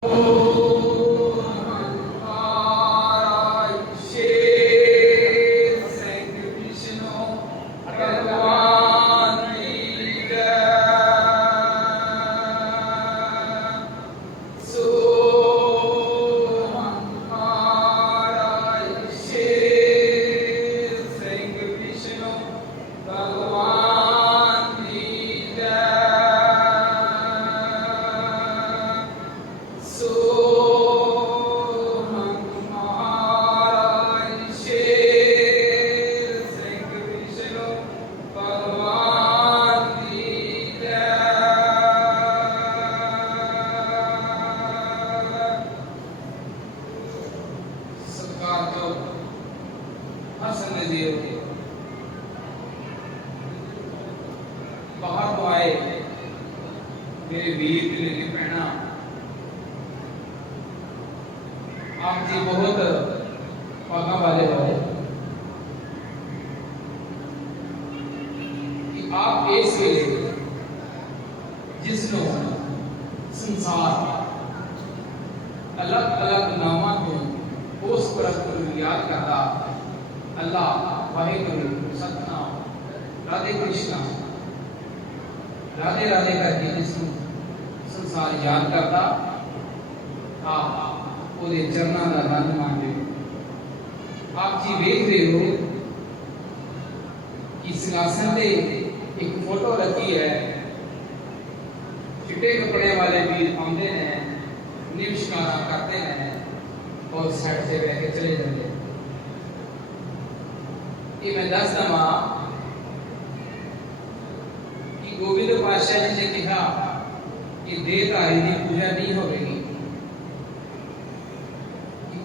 Oh ਸੋ آپ جی بہت پاگا والے ہو کہ آپ ایسے جس کو سنسار، الگ الگ نامہ کو اس پر یاد کرتا اللہ واحد ستنا رادھے کرشنا، رادھے رادھے کر کے جس کو سنسار یاد کرتا۔ آپ ਉਹਦੇ ਚਰਨਾਂ ਦਾ ਰੰਗ ਮੰਗੇ ਆਪ ਜੀ ਵੇਖ ਰਹੇ ਹੋ ਕਿ ਸਿੰਘਾਸਨ ਤੇ ਇੱਕ ਫੋਟੋ ਰੱਖੀ ਹੈ। ਚਿੱਟੇ ਕੱਪੜੇ ਵਾਲੇ ਵੀਰ ਆਉਂਦੇ ਨੇ ਨਿਮਸ਼ਕਾਰਾ ਕਰਦੇ ਨੇ اور سائڈ سے بہ کے چلے جاتے یہ میں دس دما کہ گوبند پاشاہ جی نے کہا کہ دیو تاری کی پوجا نہیں ہوگی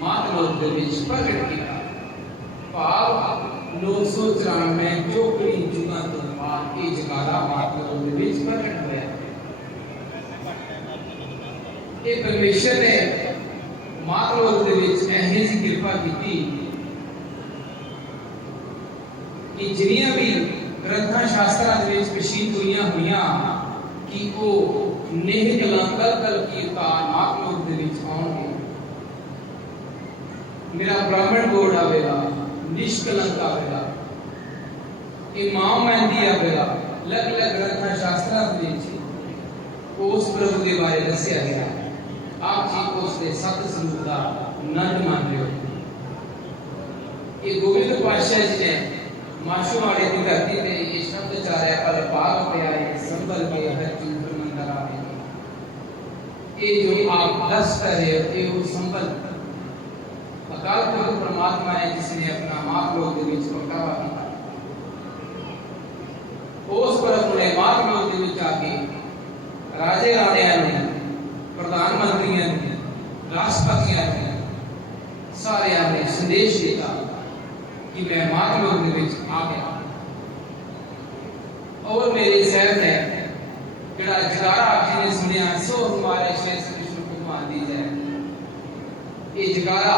معلومات پرگٹ کیا آپ نو سو چورانوے چوکڑی جگہ تو آپ کی جگارا معلومات پرگٹ ہوئے یہ پرمیشر نے معلومات ایسی کرپا کی کہ جنیاں بھی گرنتھا شاسترا پیشی گوئیاں ہوئیاں کہ وہ نہ کلام کل کل کی تعلقات میرا براہمن کو اٹھاوے گا نشکلنک آوے گا، امام مہندی آوے گا لگ لگ رکھا شاسترا چھے اس پربھو دے بارے دسیا گیا۔ آپ جی کو اس نے ست سمجھ نند مان رہے ہو۔ یہ گوبند پاشاہ جی نے ماشو مارے کی کرتی تھے یہ شمد چاہ رہے پر پاک پہ آئے، سنبھل کے ہر چیز مندر آئے یہ جو آپ لفظ کر رہے ہو، یہ وہ سنبھل ਅਕਾਲ ਪੁਰਖ ਪ੍ਰਮਾਤਮਾ ਹੈ ਜਿਸ ਨੇ ਆਪਣਾ ਮਾਪ ਲੋਕ ਦੇ ਵਿੱਚ ਪ੍ਰਗਟਾਵਾ ਕੀਤਾ ਉਸ ਪ੍ਰਭੂ ਨੇ ਮਾਪ ਲੋਕ ਦੇ ਵਿੱਚ ਆ ਕੇ ਰਾਜੇ ਰਾਣਿਆਂ ਨੂੰ ਪ੍ਰਧਾਨ ਮੰਤਰੀਆਂ ਨੂੰ ਰਾਸ਼ਟਰਪਤੀਆਂ ਨੂੰ ਸਾਰਿਆਂ ਨੇ ਸੰਦੇਸ਼ ਦਿੱਤਾ ਕਿ ਮੈਂ ਮਾਤ ਲੋਕ ਦੇ ਵਿੱਚ ਆ ਗਿਆ ਔਰ ਮੇਰੇ ਸਹਿਬ ਨੇ ਜਿਹੜਾ ਜਗਾਰਾ ਆਪ ਜੀ ਨੇ ਸੁਣਿਆ ਸੋ ਹਮਾਰੇ ਸ਼ੇਰ ਸੇ ਵਿਸ਼ਨੂੰ ਭਗਵਾਨ ਦੀ ਜੈ ਇਹ ਜਗਾਰਾ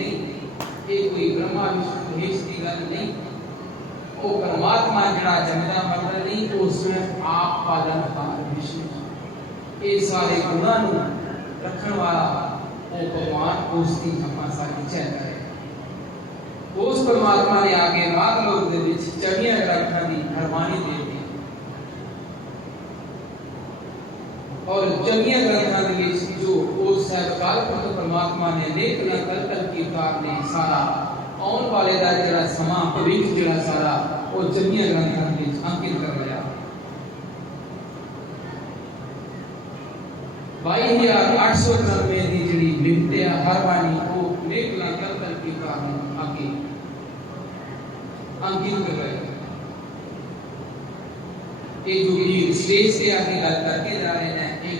نہیں، یہ کوئی برہما وشنو مہیش کی گل نہیں۔ وہ پرماتما جڑا جمدا مرد مطلب نہیں، وہ صرف آپ کا جنہار وشنو یہ سارے گناہ نو رکھن والا وہ بھگوان اس کی ہمارا ساری چہرہ ہے۔ اس پرماتما نے آگے بعد لوگ دے وچ چنگیاں گلاں دی فرمانی دے دی۔ اور چنگیاں گلاں دی ਪੁਰਖ ਪਰਮਾਤਮਾ ਨੇ ਅਨੇਕ ਨਾ ਕਲ ਕਲ ਕੀਤਾਰ ਨੇ ਸਾਰਾ ਆਉਣ ਵਾਲੇ ਦਾ ਜਿਹੜਾ ਸਮਾਂ ਭਵਿੱਖ ਜਿਹੜਾ ਸਾਰਾ ਉਹ ਚੰਗੀਆਂ ਗ੍ਰੰਥਾਂ ਦੇ ਵਿੱਚ ਅੰਕਿਤ ਕਰ ਲਿਆ 22893 ਦੀ ਜਿਹੜੀ ਲਿਖਤ ਹੈ ਹਰ ਬਾਣੀ ਉਹ ਅਨੇਕ ਨਾ ਕਲ ਕਲ ਕੀਤਾਰ ਨੇ ਅੱਗੇ ਅੰਕਿਤ ਕਰ ਰਿਹਾ ਇਹ ਜੋ ਵੀ ਸਟੇਜ ਤੇ ਆ ਕੇ ਗੱਲ ਕਰਕੇ ਜਾ ਰਹੇ ਨੇ ਇਹ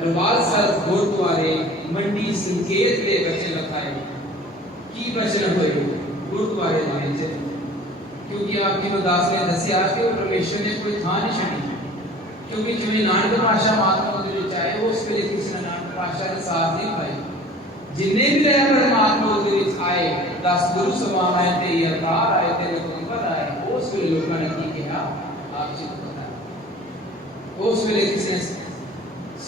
دربار ساز گوردوارے منڈی سنکیت دے بچے لکھائے کی بچن ہوئے؟ گوردوارے دانے چلے کیونکہ آپ کی مداز میں دسی آتے ہیں اور پرمیشن نے کوئی تھا نہیں چھڑی کیونکہ جو پاشا بادشاہ مہاتما جو چاہے، وہ اس کے لیے دوسرا نانک پاشا نے ساتھ نہیں پائے جن نے بھی رہبر مہاتما کے لیے آئے، دس گرو سبھا آئے تھے یا تار آئے تھے لطیفت آئے وہ اس کے لیے لوگوں نے کی کہا، آپ جی کو وہ اس کے لیے کسی نے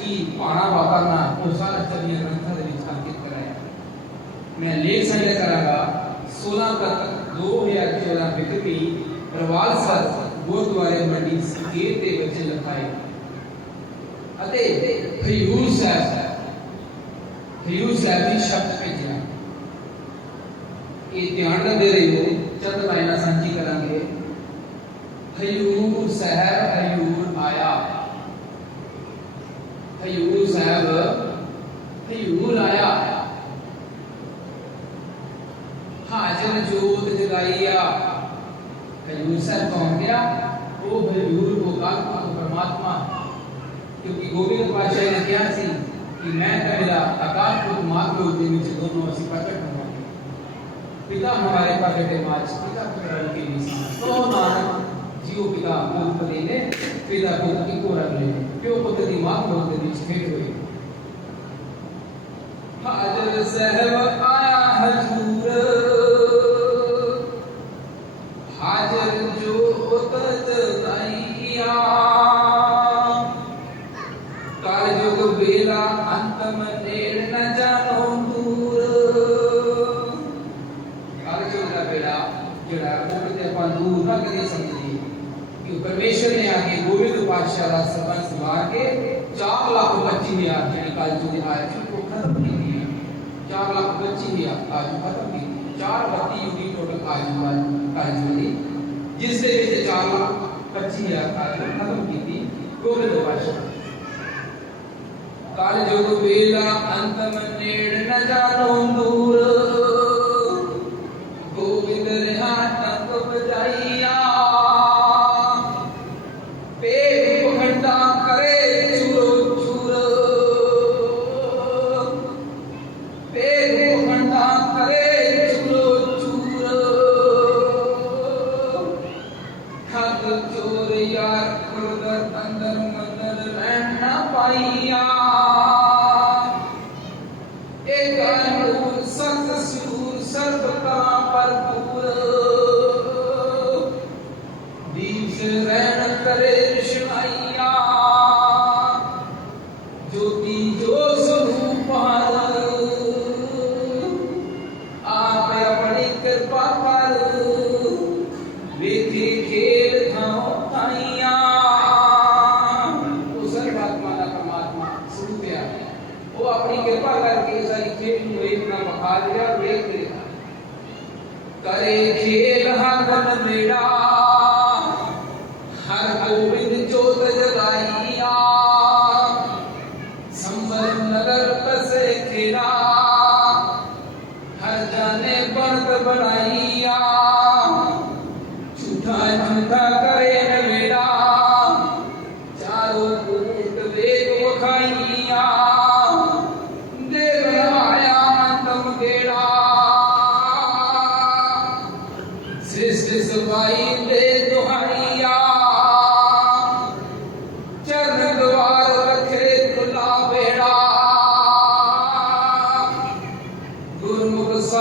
ਕੀ ਪਾਣਾ ਵਾਤਾਵਰਨ ਉਹ ਸਾਰਾ ਚੰਗੀਆਂ ਗ੍ਰੰਥਾਂ ਦੇ ਵਿੱਚ ਅੰਕਿਤ ਕਰਾਇਆ। ਮੈਂ ਲੇਖ ਸਾਂਝਾ ਕਰਾਂਗਾ 16 ਤੱਕ 2014 ਵਿਕਰੀ ਪ੍ਰਵਾਲ ਸਰ ਗੁਰਦੁਆਰੇ ਮੰਡੀ ਸਿੱਕੇ ਤੇ ਬੱਚੇ ਲਖਾਏ। ਅਤੇ ਫਯੂਰ ਸਾਹਿਬ دیو زیادی شبد بھیجا جی یہ دھیان نہ دے رہے ہو، چند لائن سانچی کریں گے۔ حیور صاحب حیور آیا۔ حیور صاحب حیور آیا حاجر جوت جگائی آ حیور صاحب کون گیا؟ وہ حیور ہوگا کاکمہ پرماتما۔ کیونکہ گوبی کے پاس شاید کیا سی؟ ਸੀ ਕਿ ਮੈਂ ਤਾਂ ਮੇਰਾ ਅਕਾਲ ਪੁਰਖ ਮਾਤਮਾ ਦੇ ਵਿੱਚ ਦੋਨੋਂ ਅਸੀਂ ਪ੍ਰਗਟ ਹੋਵਾਂਗੇ ਪਿਤਾ ਹਮਾਰੇ ਪ੍ਰਗਟੇ ਮਾਚ ਪਿਤਾ ਪੁੱਤਰ ਕੇ ਨਿਸ਼ਾਨ ਤੋ ਨਾਨਕ ਜੀਉ ਪਿਤਾ ਪੁੱਤ ਪਤੀ ਨੇ ਪਿਤਾ ਪੁੱਤ ਇੱਕੋ ਰੰਗ ਲੈ ਪਿਓ ਪੁੱਤ ਦੀ ਮਾਤਮਾ ਦੇ ਵਿੱਚ ਖੇਡ ਹੋਏ ਹਾਜ਼ਰ ਸਾਹਿਬ ਆਇਆ آج آئے آیتوں کو ختم کی تھی۔ چار لاکھ بچی ہی آج ختم کی چار بتی ہوئی ٹوٹل آج آج نے جس سے یہ چار لاکھ بچی ہی آج ختم کی تھی۔ گوبل دوبارہ کو بیلا انت من نیڑ نہ جانو دور۔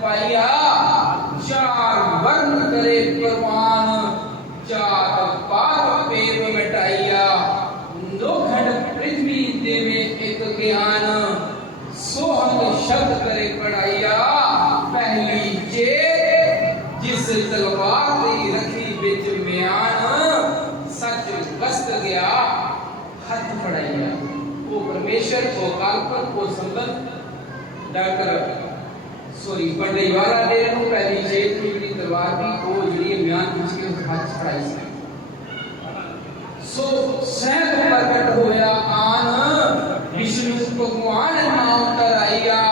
پایا۔ چار ورن کرے پروان، چار پاک پیر مٹائیا۔ دو گھڑ پرتمی دے میں ایک گیان، سوہن شد کرے پڑائیا پہلی جے جس تلوار دی رکھی بیچ میان، سچ بست گیا حد پڑائیا وہ پرمیشر کو کالپر کو سندن ڈاکٹر اپنی سوری پڑھنے والا دے تو پہلی شیر کو جڑی تلوار بھی وہ جڑی بیان کھچ کے ہاتھ چھڑائی سی سو سہت پرکٹ ہویا آن۔ وشنو کو معان نہ اتر آیا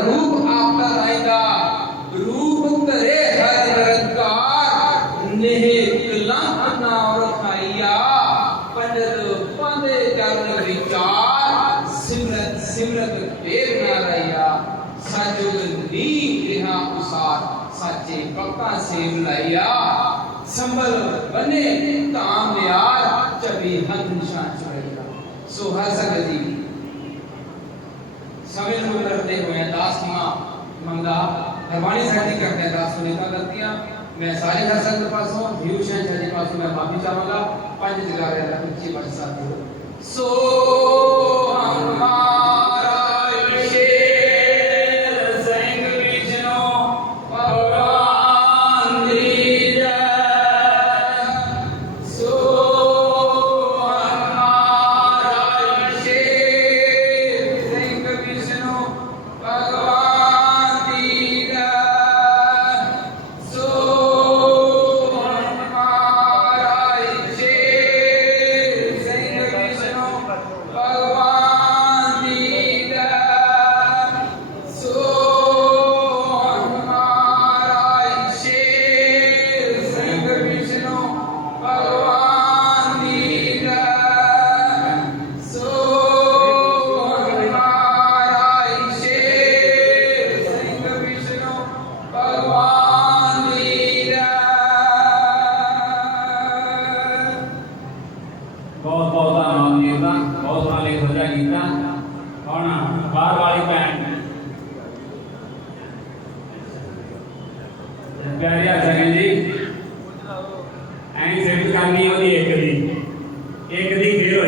روپ آپ کا رائندہ روپ کرے ہر رنگار نہیں سچے پکا سے ملایا سنبل بنے سو ہر سکتی ਸਮੇਂ ਨੂੰ ਰੱਖਦੇ ਹੋਏ ਦਾਸ ਮਾਂ ਮੰਦਾ ਰਵਾਨੀ ਸਾਡੀ ਕਰਦੇ ਦਾਸ ਸੁਨੀਤਾ ਗਲਤੀਆਂ میں سارے گھر سنگ پاس ہوں بھیو شاہ جی پاس میں معافی چاہوں گا۔ پانچ جگہ رہتا کچھ بچ ساتھ ہوں سو ماں